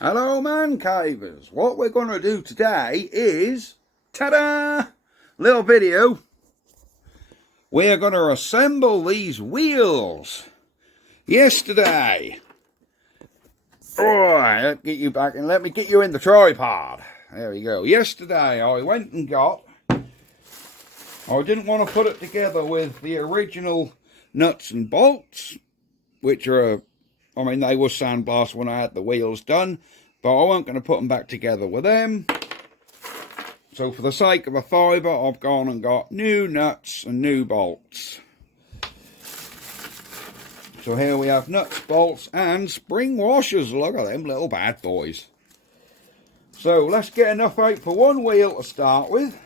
Hello man cavers, what we're going to do today is, ta-da, little video. We're going to assemble these wheels. Yesterday, alright, let's get you back and let me get you in the tripod. There we go. Yesterday I went and got, I didn't want to put it together with the original nuts and bolts, which are, I mean, they were sandblasted when I had the wheels done, but I wasn't going to put them back together with them. So for the sake of a fiver, I've gone and got new nuts and new bolts. So here we have nuts, bolts and spring washers. Look at them little bad boys. So let's get enough out for one wheel to start with.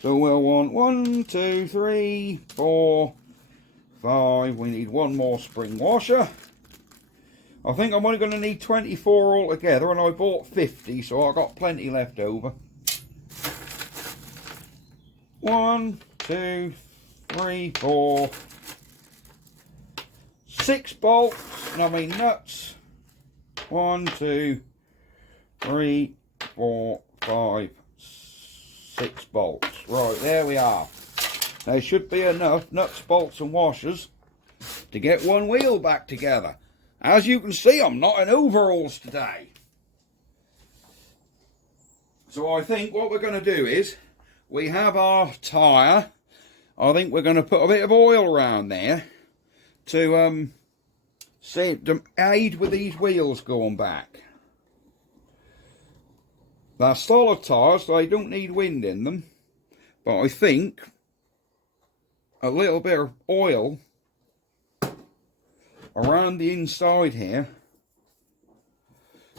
So we'll want 1, 2, 3, 4, 5. We need one more spring washer. I think I'm only going to need 24 altogether, and I bought 50, so I've got plenty left over. 1, 2, 3, 4, 6 bolts, and I mean nuts. 1, 2, 3, 4, 5, 6 bolts. Right, there we are. There should be enough nuts, bolts and washers to get one wheel back together. As you can see, I'm not in overalls today. So I think what we're going to do is, we have our tyre. I think we're going to put a bit of oil around there to aid with these wheels going back. They're solid tyres, so they don't need wind in them. But I think a little bit of oil around the inside here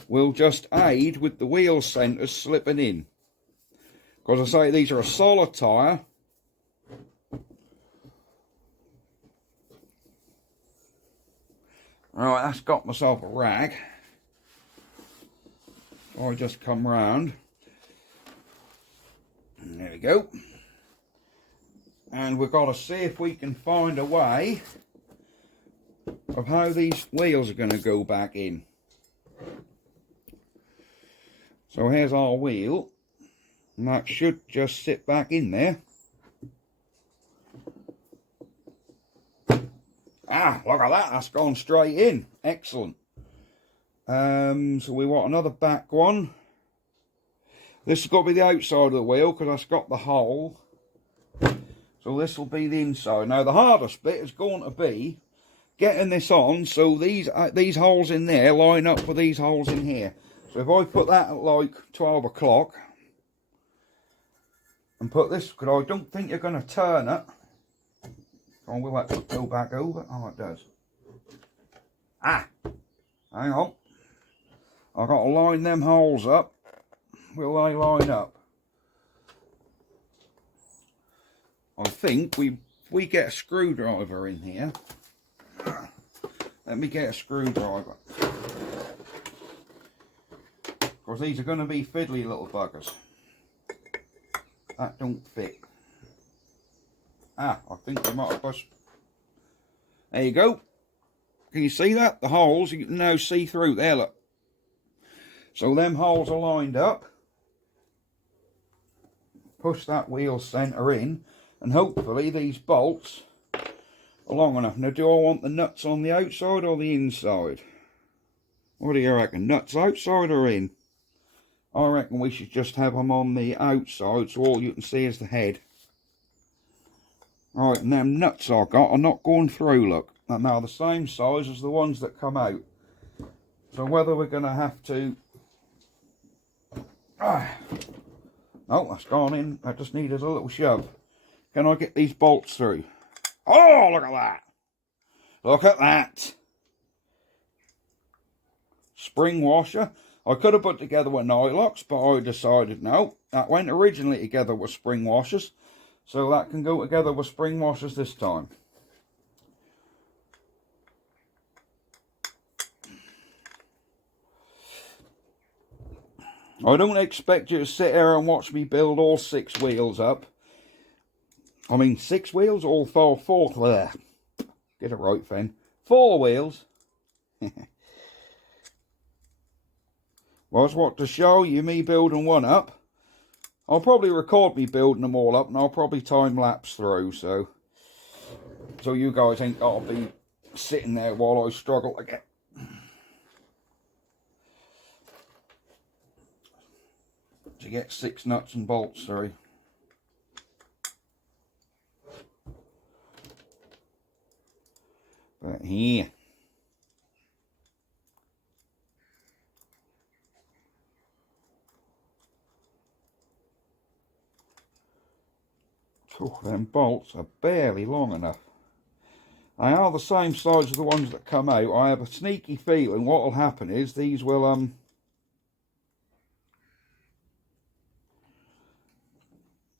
will just aid with the wheel centres slipping in. Because I say these are a solid tyre. Right, that's got myself a rag. So I just come round. And there we go. And we've got to see if we can find a way of how these wheels are going to go back in. So here's our wheel. And that should just sit back in there. Ah, look at that. That's gone straight in. Excellent. So we want another back one. This has got to be the outside of the wheel because that's got the hole. So this will be the inside. Now the hardest bit is going to be getting this on so these holes in there line up with these holes in here. So if I put that at like 12 o'clock and put this, because I don't think you're going to turn it. Oh, will that go back over? Oh, it does. Ah, hang on. I've got to line them holes up. Will they line up? I think we get a screwdriver in here. Let me get a screwdriver. Because these are going to be fiddly little buggers. That don't fit. Ah, I think they might have bust. There you go. Can you see that? The holes, you can now see through there, look. So them holes are lined up. Push that wheel centre in, and hopefully these bolts are long enough. Now, do I want the nuts on the outside or the inside? What do you reckon? Nuts outside or in? I reckon we should just have them on the outside so all you can see is the head. Right, and them nuts I got are not going through, look. And now the same size as the ones that come out. So whether we're going to have to... Oh, that's gone in. That just needed a little shove. Can I get these bolts through? Oh, look at that. Look at that. Spring washer. I could have put together with nylocks, but I decided no. That went originally together with spring washers. So that can go together with spring washers this time. I don't expect you to sit here and watch me build all 6 wheels up. I mean 6 wheels, all 4 there. Get it right, Finn. 4 wheels. Well, that's what to show you me building one up. I'll probably record me building them all up, and I'll probably time lapse through, so you guys ain't gotta be sitting there while I struggle to get 6 nuts and bolts through. But here. Oh, them bolts are barely long enough. They are the same size as the ones that come out. I have a sneaky feeling what will happen is these will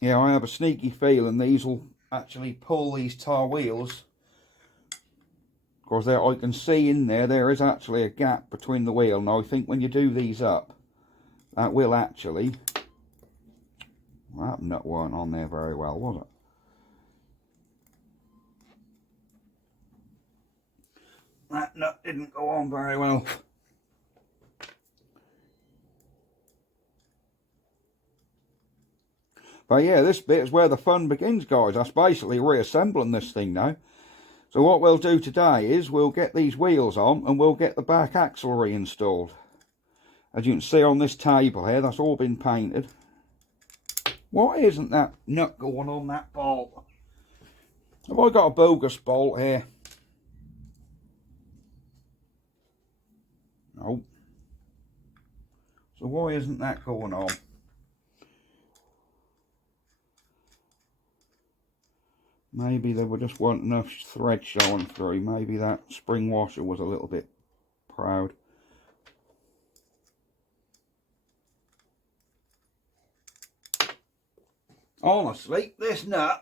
yeah, I have a sneaky feeling these will actually pull these tar wheels. Of course, there I can see in there is actually a gap between the wheel. Now I think when you do these up, that will actually. Well, that nut weren't on there very well, was it? That nut didn't go on very well. But yeah, this bit is where the fun begins, guys. That's basically reassembling this thing now. So what we'll do today is we'll get these wheels on and we'll get the back axle reinstalled. As you can see on this table here, that's all been painted. Why isn't that nut going on that bolt? Have I got a bogus bolt here? No. So why isn't that going on? Maybe there were just weren't enough thread showing through. Maybe that spring washer was a little bit proud. Honestly, this nut.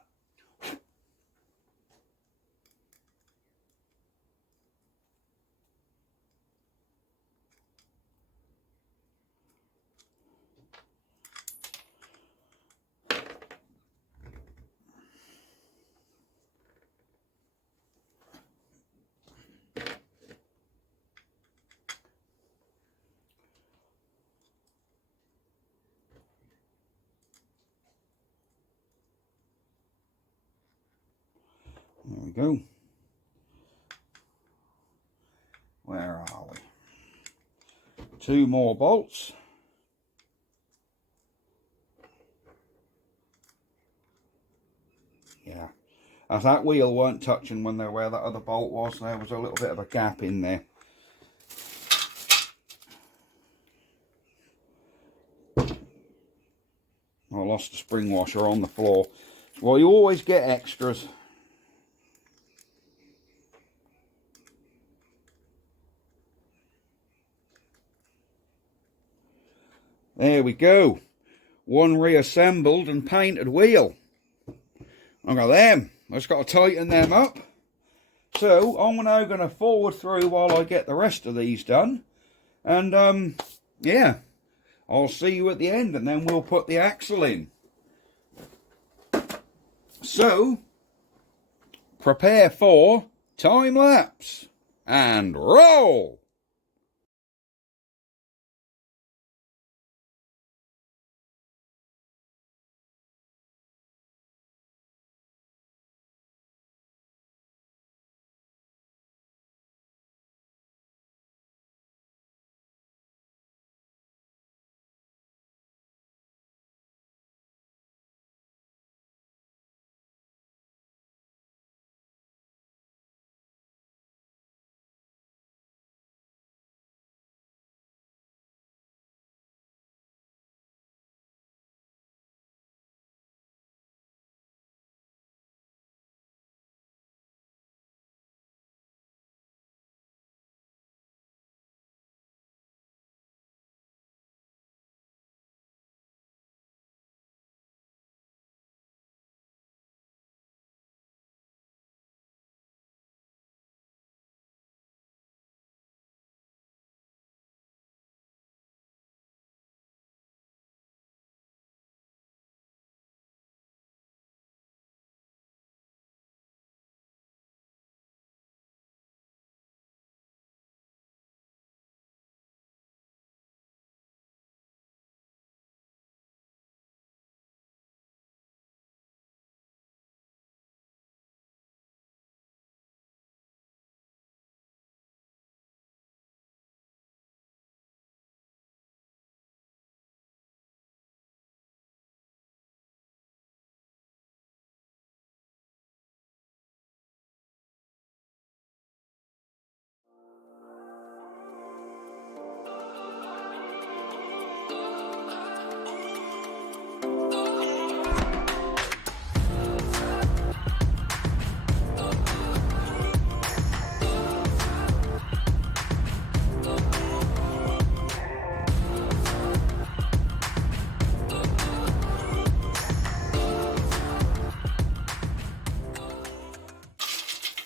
There we go. Where are we? 2 more bolts. Yeah. As that wheel weren't touching when where that other bolt was, there was a little bit of a gap in there. I lost the spring washer on the floor. Well, you always get extras. There we go. One reassembled and painted wheel. Look at them. I just got to tighten them up. So I'm now going to forward through while I get the rest of these done. And yeah, I'll see you at the end and then we'll put the axle in. So, prepare for time lapse and roll.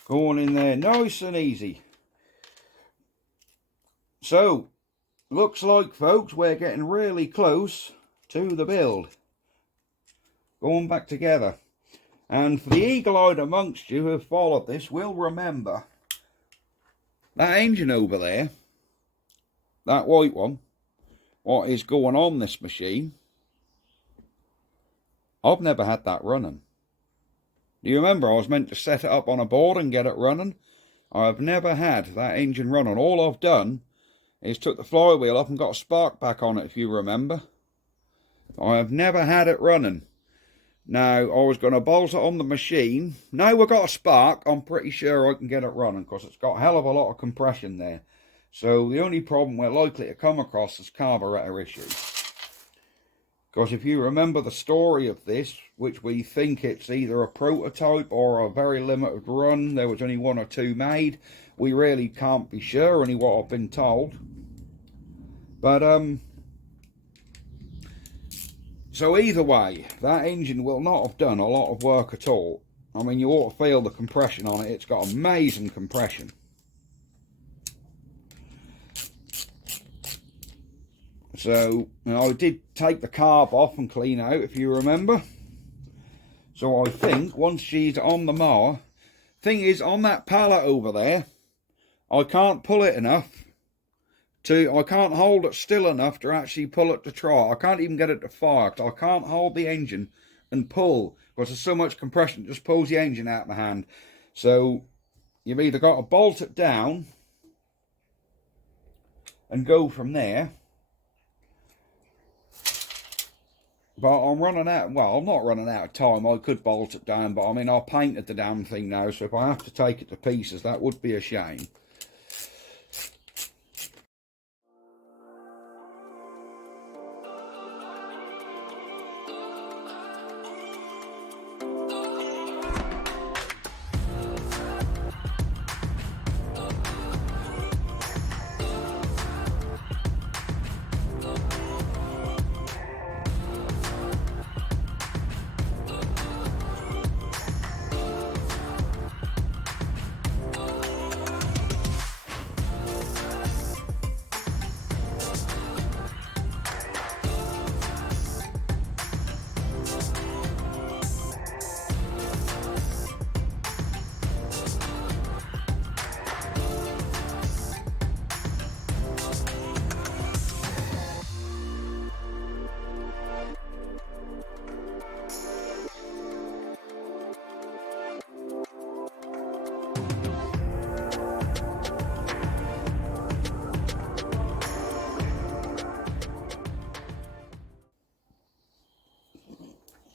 Going in there nice and easy. So, looks like, folks, we're getting really close to the build. Going back together. And for the eagle-eyed amongst you who have followed this will remember that engine over there, that white one, what is going on this machine, I've never had that running. Do you remember I was meant to set it up on a board and get it running? I've never had that engine running. All I've done is took the flywheel off and got a spark back on it, if you remember. I have never had it running. Now, I was going to bolt it on the machine. Now we've got a spark, I'm pretty sure I can get it running, because it's got a hell of a lot of compression there. So the only problem we're likely to come across is carburetor issues. Because if you remember the story of this, which we think it's either a prototype or a very limited run, there was only 1 or 2 made. We really can't be sure, only what I've been told. But, so either way, that engine will not have done a lot of work at all. I mean, you ought to feel the compression on it. It's got amazing compression. So, I did take the carb off and clean out, if you remember. So I think once she's on the mower, thing is, on that pallet over there, I can't pull it enough. I can't hold it still enough to actually pull it to try. I can't even get it to fire, because I can't hold the engine and pull, because there's so much compression, it just pulls the engine out of my hand. So you've either got to bolt it down and go from there. But I'm running out, well, I'm not running out of time. I could bolt it down, but I mean, I painted the damn thing now, so if I have to take it to pieces, that would be a shame.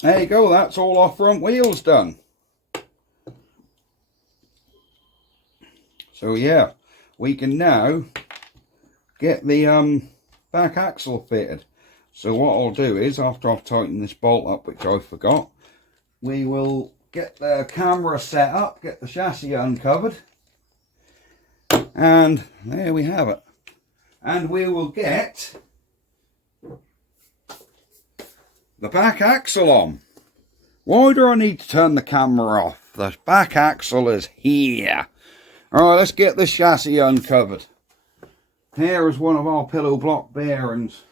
There you go, that's all our front wheels done. So yeah, we can now get the back axle fitted. So what I'll do is, after I've tightened this bolt up, which I forgot, we will get the camera set up, get the chassis uncovered, and there we have it. And we will get the back axle on. Why do I need to turn the camera off? The back axle is here. Alright, let's get the chassis uncovered. Here is one of our pillow block bearings.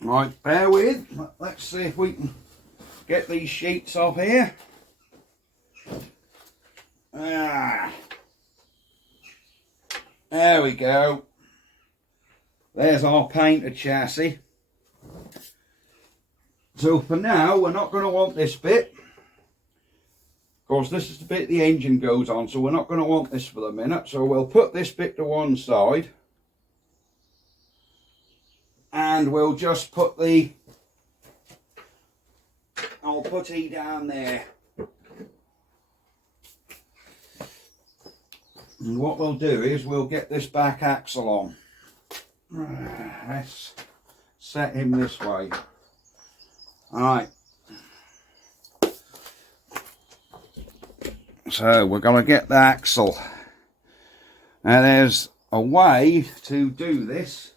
Right, bear with. Let's see if we can get these sheets off here. There we go. There's our painted chassis. So for now, we're not going to want this bit. Of course, this is the bit the engine goes on, so we're not going to want this for the minute. So we'll put this bit to one side. And we'll just put I'll put E down there. And what we'll do is we'll get this back axle on. Let's set him this way. Alright. So we're going to get the axle. Now there's a way to do this.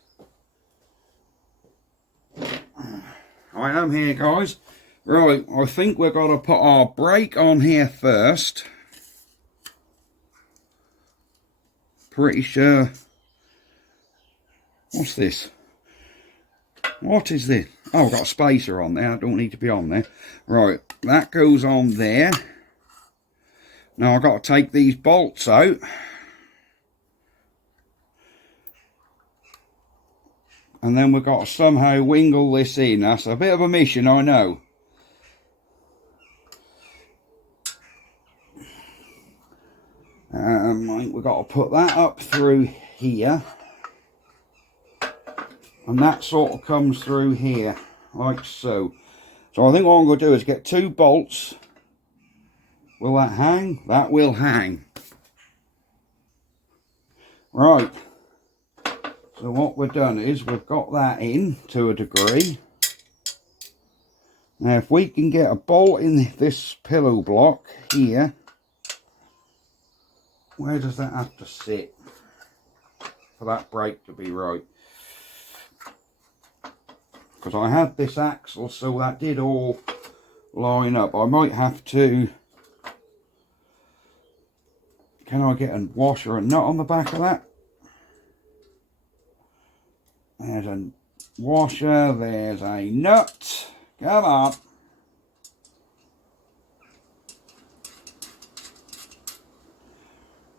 I am here, guys. Right, I think we're going to put our brake on here first. Pretty sure. What's this? What is this? Oh, I've got a spacer on there. I don't need to be on there. Right, that goes on there. Now I've got to take these bolts out. And then we've got to somehow wingle this in. That's a bit of a mission, I know. We've got to put that up through here. And that sort of comes through here, like so. So I think what I'm going to do is get 2 bolts. Will that hang? That will hang. Right. So what we've done is we've got that in to a degree. Now if we can get a bolt in this pillow block here. Where does that have to sit for that brake to be right? Because I had this axle, so that did all line up. I might have to... Can I get a washer and nut on the back of that? There's a washer, there's a nut. Come on.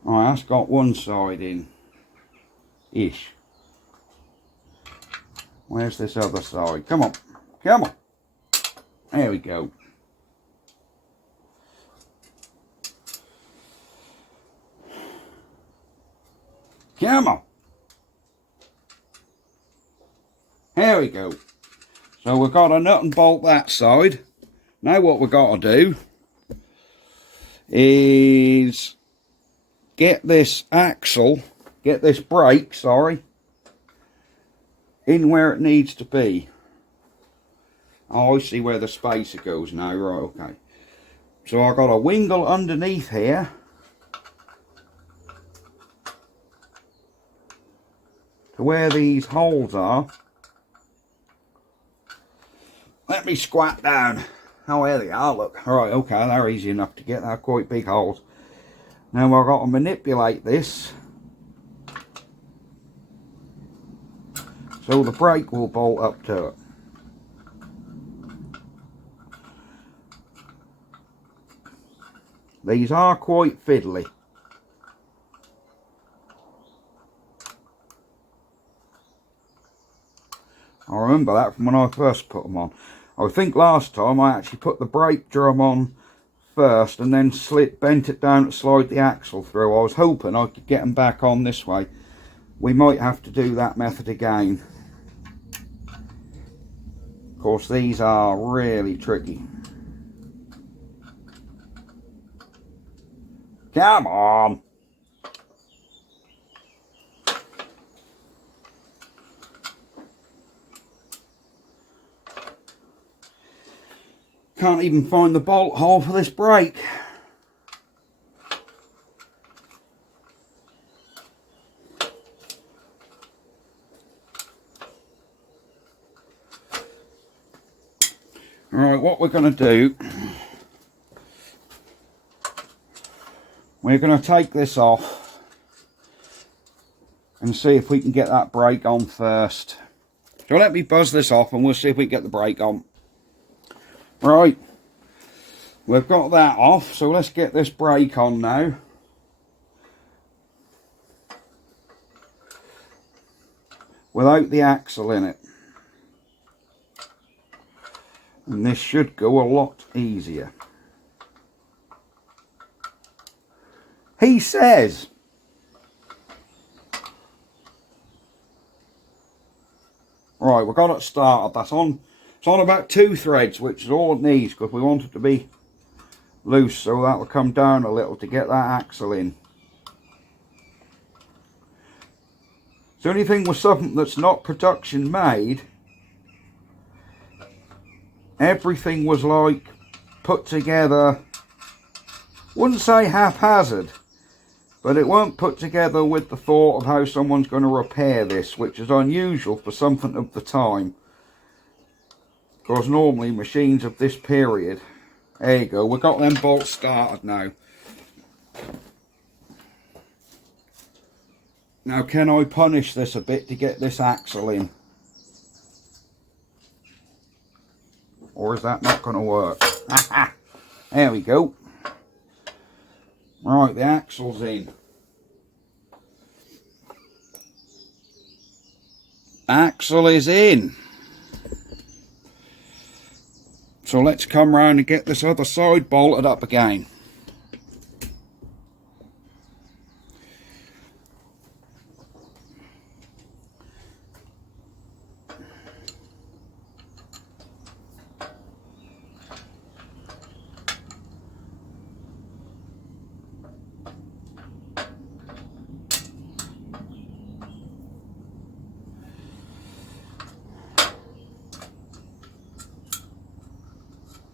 Right, that's got one side in. Ish. Where's this other side? Come on. Come on. There we go. Come on. There we go. So we've got a nut and bolt that side. Now what we've got to do is get this axle, get this brake, sorry, in where it needs to be. Oh, I see where the spacer goes now. Right, okay. So I've got a wingle underneath here. To where these holes are. Let me squat down. Oh, there they are, look. Alright, okay, they're easy enough to get. They're quite big holes. Now I've got to manipulate this. So the brake will bolt up to it. These are quite fiddly. I remember that from when I first put them on. I think last time I actually put the brake drum on first and then bent it down to slide the axle through. I was hoping I could get them back on this way. We might have to do that method again. Of course, these are really tricky. Come on! Can't even find the bolt hole for this brake. Alright, what we're going to do, we're going to take this off and see if we can get that brake on first. So let me buzz this off and we'll see if we can get the brake on. Right, we've got that off, so let's get this brake on now. Without the axle in it. And this should go a lot easier. He says. Right, we've got it started. That's on. It's on about 2 threads, which is all it needs, because we want it to be loose, so that will come down a little to get that axle in. The only thing with something that's not production made, everything was like put together, wouldn't say haphazard, but it weren't put together with the thought of how someone's going to repair this, which is unusual for something of the time. Because normally machines of this period, there you go, we've got them bolts started now. Now can I punish this a bit to get this axle in? Or is that not going to work? There we go. Right, the axle's in. Axle is in. So let's come round and get this other side bolted up again.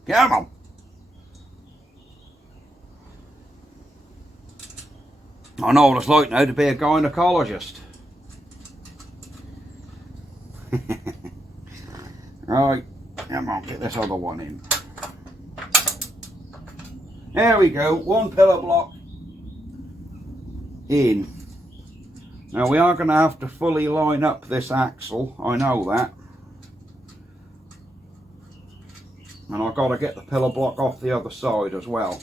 Come on. I know what it's like now to be a gynecologist. Right, come on, get this other one in. There we go, one pillar block in. Now we are going to have to fully line up this axle, I know that. And I've got to get the pillar block off the other side as well.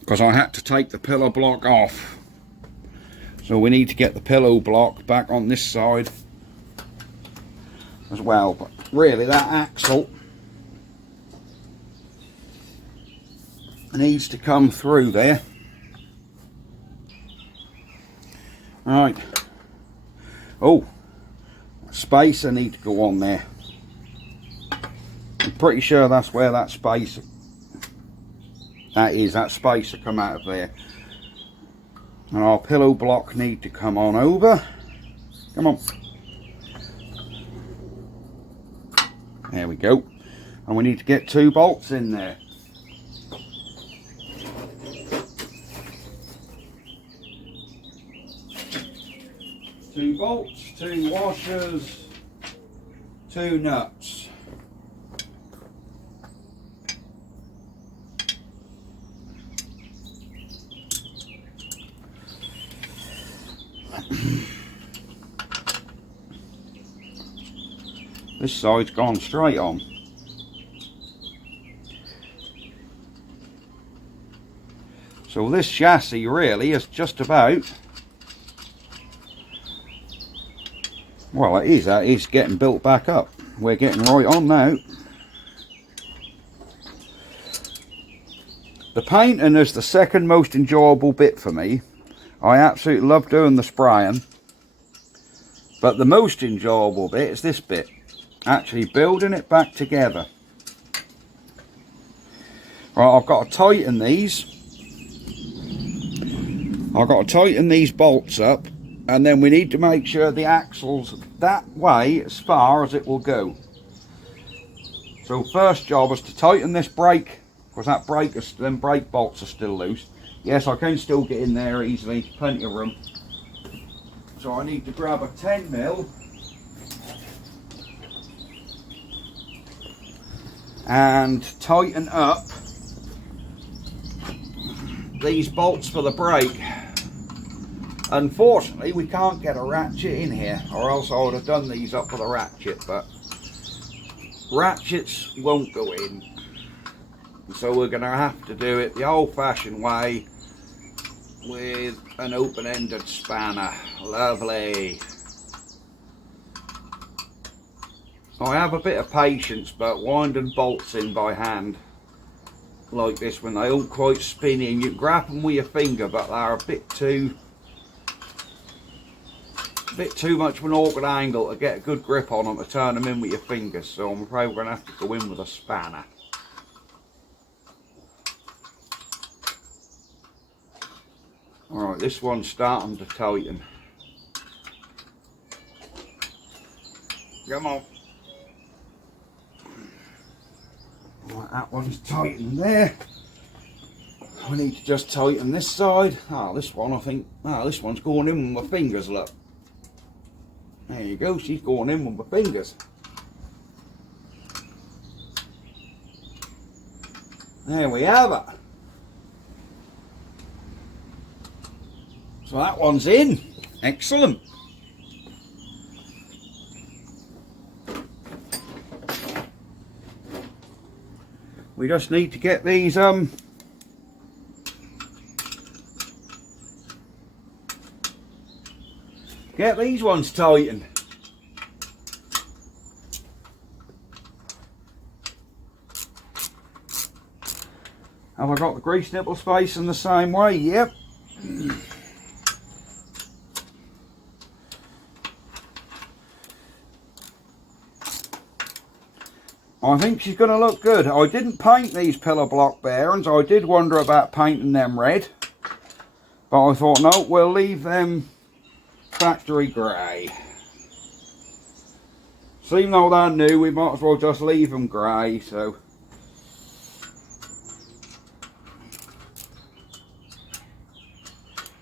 Because I had to take the pillar block off. So we need to get the pillow block back on this side as well. But really that axle needs to come through there. Right. Oh, spacer needs to go on there. I'm pretty sure that's where that spacer, that spacer come out of there. And our pillow block need to come on over. Come on. There we go. And we need to get 2 bolts in there. Two bolts, 2 washers, 2 nuts. This side's gone straight on. So this chassis really is just about, well it is getting built back up. We're getting right on now. The painting is the second most enjoyable bit for me. I absolutely love doing the spraying. But the most enjoyable bit is this bit. Actually building it back together. Right, I've got to tighten these. I've got to tighten these bolts up, and then we need to make sure the axle's that way as far as it will go. So first job is to tighten this brake, because that brake is, them brake bolts are still loose. Yes, I can still get in there easily, plenty of room. So I need to grab a 10mm and tighten up these bolts for the brake. Unfortunately we can't get a ratchet in here, or else I would have done these up with a ratchet, but ratchets won't go in, so we're going to have to do it the old-fashioned way with an open-ended spanner. Lovely. I have a bit of patience, but winding bolts in by hand like this, when they aren't quite spinny, and you can grab them with your finger, but they're a bit too much of an awkward angle to get a good grip on them to turn them in with your fingers. So I'm afraid we're going to have to go in with a spanner. Alright, this one's starting to tighten. Come on. Right, that one's tightened there. We need to just tighten this side. This one I think, this one's going in with my fingers, look. There you go, she's going in with my fingers. There we have it. So that one's in. Excellent. We just need to get these ones tightened. Have I got the grease nipple space in the same way? Yep. I think she's going to look good. I didn't paint these pillar block bearings. I did wonder about painting them red, but I thought, no, we'll leave them factory grey. So even though they're new, we might as well just leave them grey. So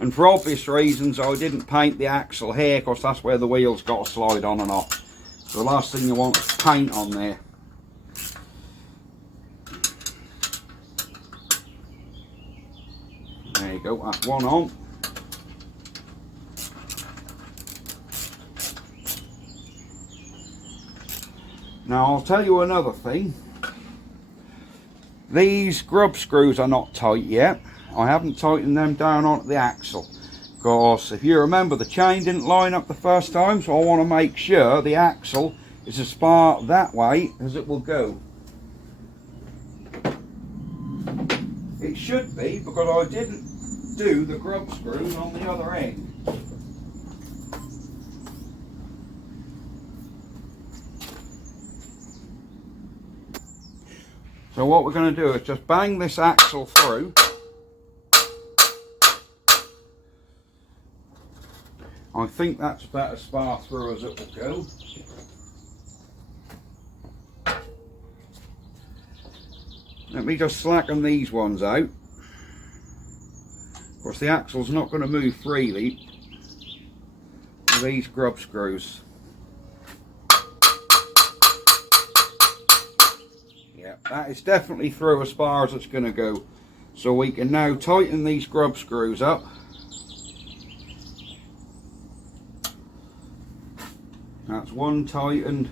and for obvious reasons, I didn't paint the axle here because that's where the wheels got to slide on and off. So the last thing you want is paint on there. There you go, that's one on. Now I'll tell you another thing. These grub screws are not tight yet. I haven't tightened them down onto the axle. Because if you remember, the chain didn't line up the first time, so I want to make sure the axle is as far that way as it will go. It should be, because I didn't do the grub screws on the other end. So what we're going to do is just bang this axle through. I think that's about as far through as it will go. Let me just slacken these ones out. Of course, the axle's not going to move freely with these grub screws. Yeah, that is definitely through as far as it's going to go. So we can now tighten these grub screws up. That's one tightened.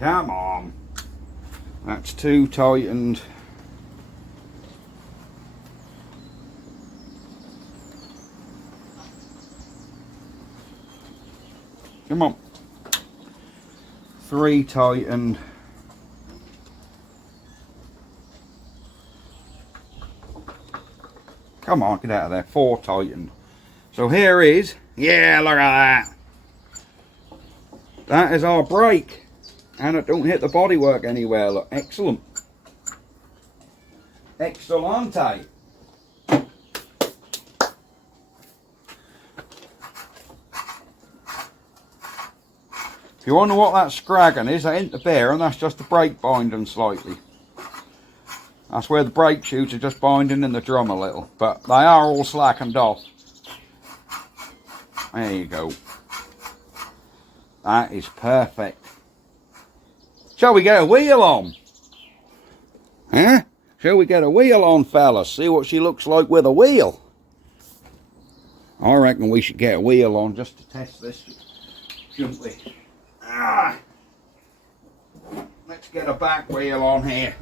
Come on. That's two tightened. Come on. Three tightened. Come on, get out of there. Four tightened. So here is, yeah, look at that. That is our brake. And it don't hit the bodywork anywhere. Look, excellent. Excellente. If you wonder what that scragging is, that ain't the bearing, that's just the brake binding slightly. That's where the brake shoes are just binding in the drum a little, but they are all slackened off. There you go. That is perfect. Shall we get a wheel on? Huh? Shall we get a wheel on, fellas? See what she looks like with a wheel. I reckon we should get a wheel on just to test this, shouldn't we? Let's get a back wheel on here.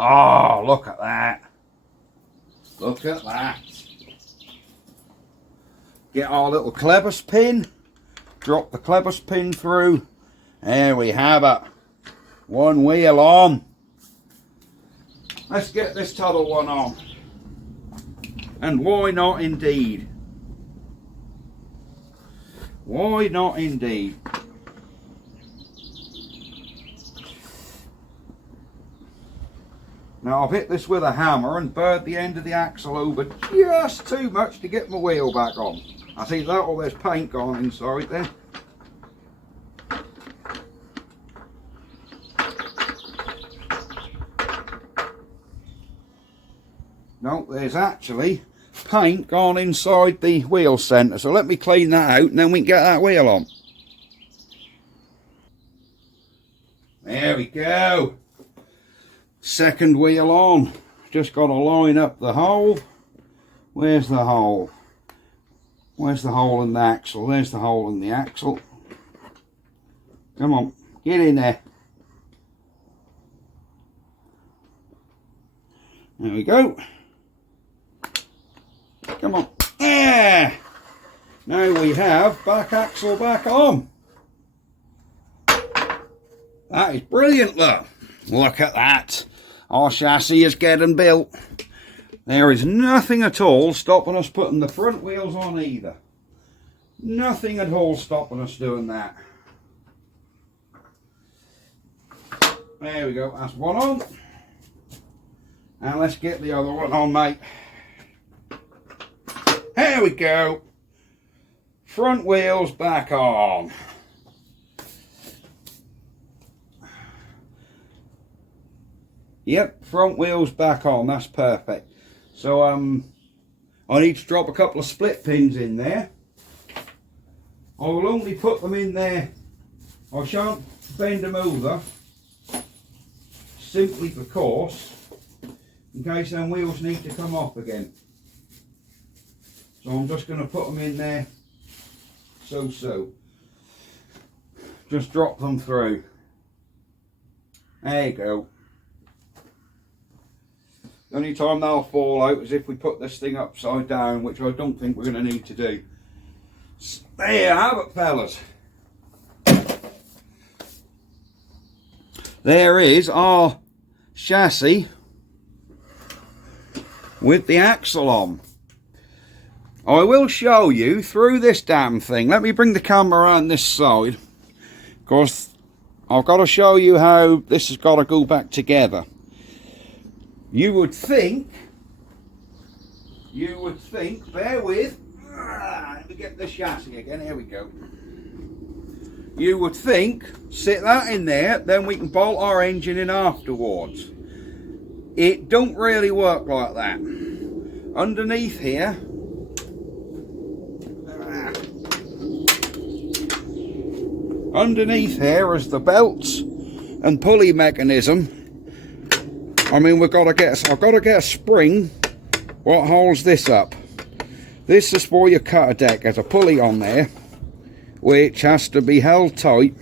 Oh, look at that. Look at that. Get our little clevis pin. Drop the clevis pin through. There we have it. One wheel on. Let's get this t'other one on. And why not indeed? Why not indeed? Now I've hit this with a hammer and burred the end of the axle over just too much to get my wheel back on. I think that or there's paint gone inside there. No, there's actually paint gone inside the wheel centre. So let me clean that out and then we can get that wheel on. There we go. Second wheel on. Just got to line up the hole. Where's the hole? Where's the hole in the axle? There's the hole in the axle. Come on, get in there. There we go. Come on. There. Now we have back axle back on. That is brilliant, look. Look at that. Our chassis is getting built. There is nothing at all stopping us putting the front wheels on either. Nothing at all stopping us doing that. There we go, that's one on. And let's get the other one on, mate. There we go. Front wheels back on. Yep, front wheels back on, that's perfect. So I need to drop a couple of split pins in there. I will only put them in there. I shan't bend them over, simply because in case them wheels need to come off again. So I'm just going to put them in there, so. Just drop them through. There you go. The only time they'll fall out is if we put this thing upside down, which I don't think we're going to need to do. There you have it, fellas. There is our chassis with the axle on. I will show you through this damn thing. Let me bring the camera around this side, because I've got to show you how this has got to go back together. You would think, bear with, let me get the chassis again, here we go. You would think, sit that in there, then we can bolt our engine in afterwards. It don't really work like that. Underneath here, is the belts and pulley mechanism. I mean, I've got to get a spring what holds this up. This is for your cutter deck. There's a pulley on there which has to be held tight.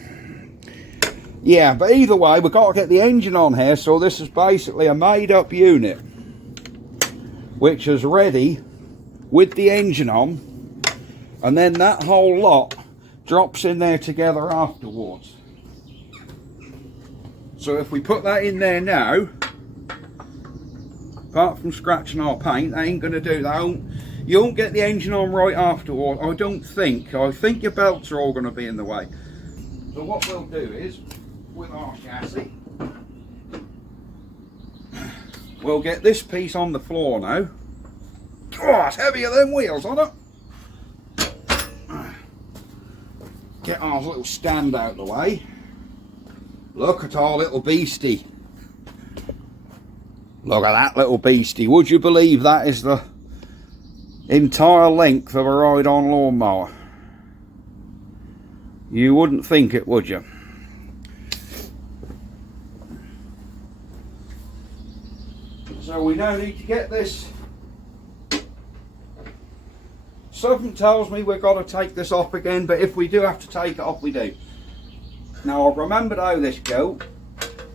Yeah, but either way, we've got to get the engine on here. So this is basically a made up unit which is ready with the engine on, and then that whole lot drops in there together afterwards. So if we put that in there now, apart from scratching our paint, that ain't going to do that. You won't get the engine on right afterward, I don't think. I think your belts are all going to be in the way. So what we'll do is, with our chassis, we'll get this piece on the floor now. Oh, it's heavier than wheels on it. Get our little stand out of the way. Look at our little beastie. Look at that little beastie. Would you believe that is the entire length of a ride-on lawnmower? You wouldn't think it, would you? So we now need to get this. Something tells me we've got to take this off again, but if we do have to take it off, we do. Now I've remembered how this goes.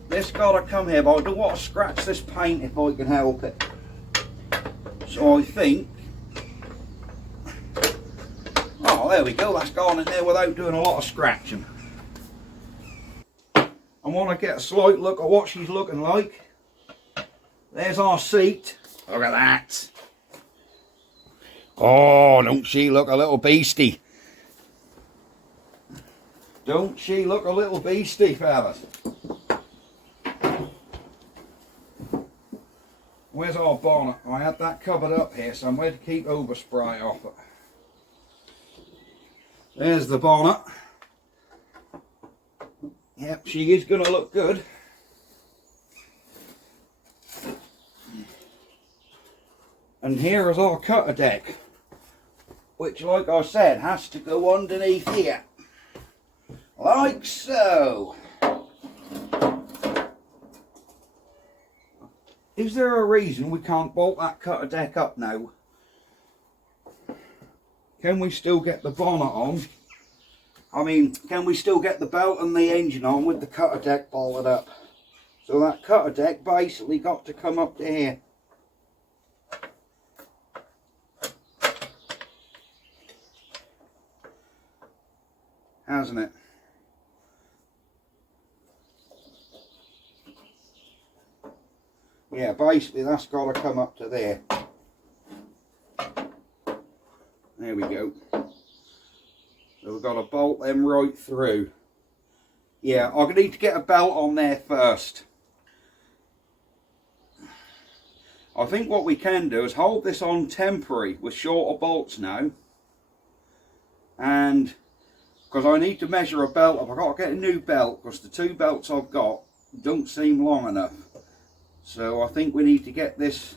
This got to come here, but I don't want to scratch this paint if I can help it. So I think, oh, there we go, that's gone in there without doing a lot of scratching. I want to get a slight look at what she's looking like. There's our seat. Look at that. Oh, don't she look a little beastie? Don't she look a little beastie, fellas? Where's our bonnet? I had that covered up here somewhere to keep overspray off it. There's the bonnet. Yep, she is going to look good. And here is our cutter deck, which, like I said, has to go underneath here, like so. Is there a reason we can't bolt that cutter deck up now? Can we still get the bonnet on? I mean, can we still get the belt and the engine on with the cutter deck bolted up? So that cutter deck basically got to come up to here. Hasn't it? Yeah, basically that's got to come up to there. There we go. So we've got to bolt them right through. Yeah, I need to get a belt on there first. I think what we can do is hold this on temporary with shorter bolts now. And because I need to measure a belt up, I've got to get a new belt because the two belts I've got don't seem long enough. So I think we need to get this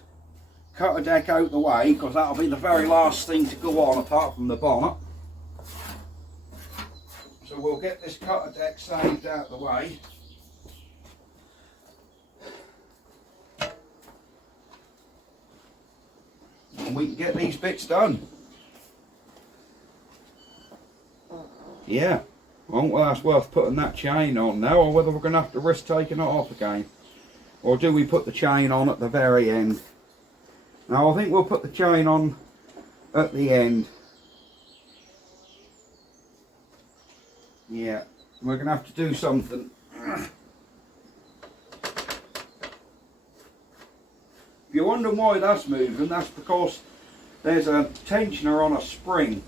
cutter deck out the way, because that'll be the very last thing to go on apart from the bonnet. So we'll get this cutter deck saved out the way. And we can get these bits done. Yeah, well that's worth putting that chain on now, or whether we're going to have to risk taking it off again. Or do we put the chain on at the very end? Now I think we'll put the chain on at the end. Yeah, we're going to have to do something. If you're wondering why that's moving, that's because there's a tensioner on a spring.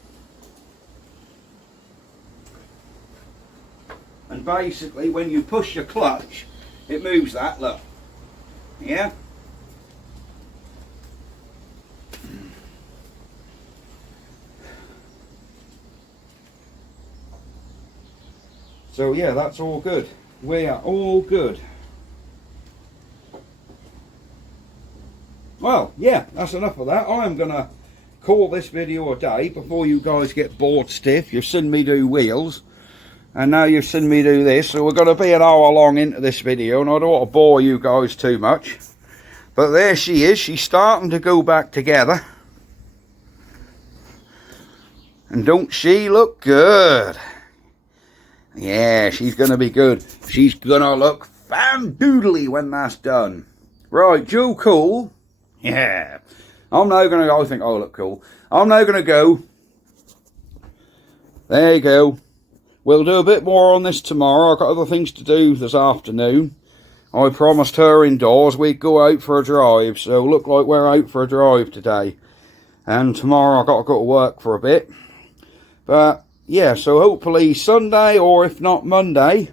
And basically when you push your clutch, it moves that, look. Yeah? So yeah, that's all good. We are all good. Well, yeah, that's enough of that. I'm gonna call this video a day before you guys get bored stiff. You've seen me do wheels, and now you've seen me do this, so we're gonna be an hour long into this video, and I don't want to bore you guys too much. But there she is, she's starting to go back together. And don't she look good? Yeah, she's going to be good. She's going to look fan-doodly when that's done. Right, Joe Cool. Yeah. I'm now going to go, I think I look cool. I'm now going to go. There you go. We'll do a bit more on this tomorrow. I've got other things to do this afternoon. I promised her indoors we'd go out for a drive. So look like we're out for a drive today. And tomorrow I've got to go to work for a bit. But yeah, so hopefully Sunday, or if not Monday,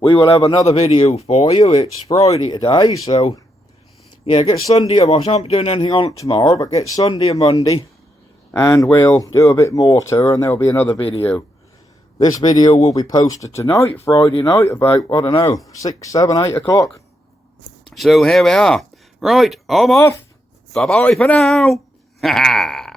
we will have another video for you. It's Friday today, so yeah, get Sunday. I shan't be doing anything on it tomorrow, but get Sunday and Monday, and we'll do a bit more to her, and there'll be another video. This video will be posted tonight, Friday night, about, I don't know, 6, 7, 8 o'clock. So here we are. Right, I'm off. Bye-bye for now. Ha ha.